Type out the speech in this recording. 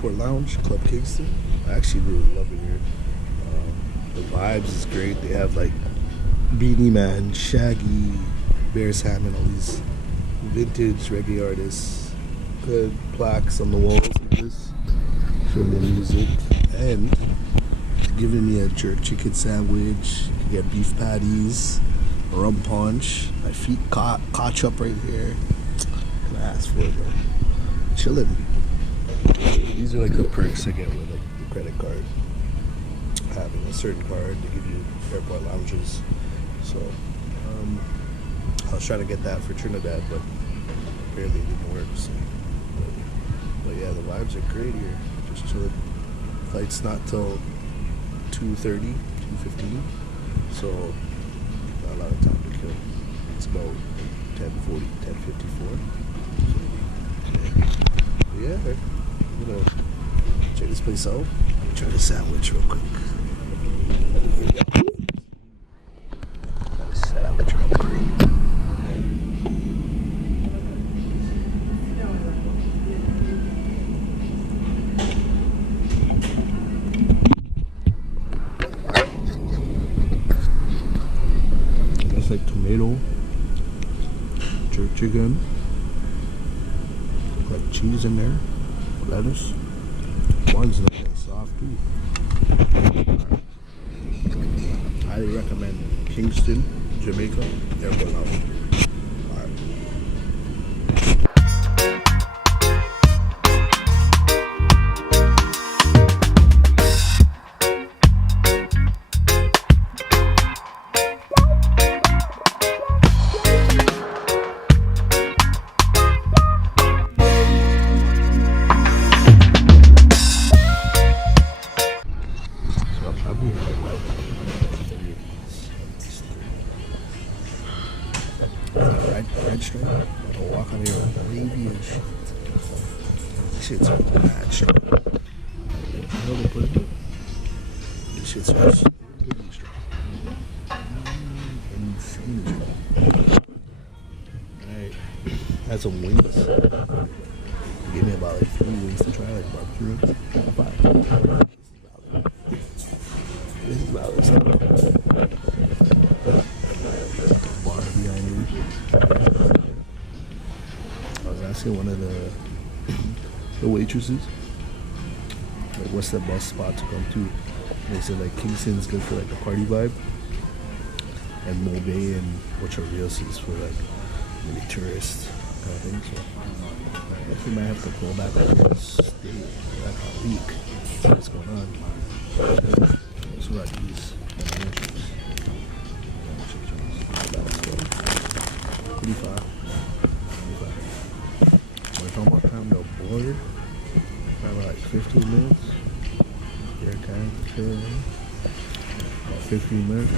Airport Lounge, Club Kingston. I actually really love it here. The vibes is great. They have like Beanie Man, Shaggy, Bears Hammond, all these vintage reggae artists. Good plaques on the walls like this from the music. And giving me a jerk chicken sandwich. You get beef patties, rum punch. My feet caught up right here. Can I ask for it, bro? Chilling. These are like the perks I get with like the credit card. Having a certain card to give you airport lounges. So I was trying to get that for Trinidad, but apparently it didn't work. So, but yeah, the vibes are great here. Just chilling. Flight's not till 2:30, 2:15. So not a lot of time to kill. It's about 10:40, 10:54. So, yeah, I'm gonna check this place out. Try the sandwich real quick. Sandwich real quick. That's like tomato, jerk chicken, like cheese in there, lettuce. One's nice and soft too. Highly recommend Kingston, Jamaica, Airport Lounge. Red stripe. I'll walk on here wavy and shit. This shit's mad strong. You know they put it? This shit's really strong. Insane strong. Alright. Had some wings. Gave me about like 3 wings to try, like barbecue wings. 5. This is valid. Bar behind me. I was asking one of the waitresses, like, what's the best spot to come to? And they said like Kingston's good for like the party vibe, and Mobe and Ocho-Rios is for like maybe tourists kind of thing. So I think we might have to go back there and stay like a week. See what's going on. So like these entrance. Pretty far. We're talking about time to board. Probably like 15 minutes. Yeah, kind of chill. About 15 minutes.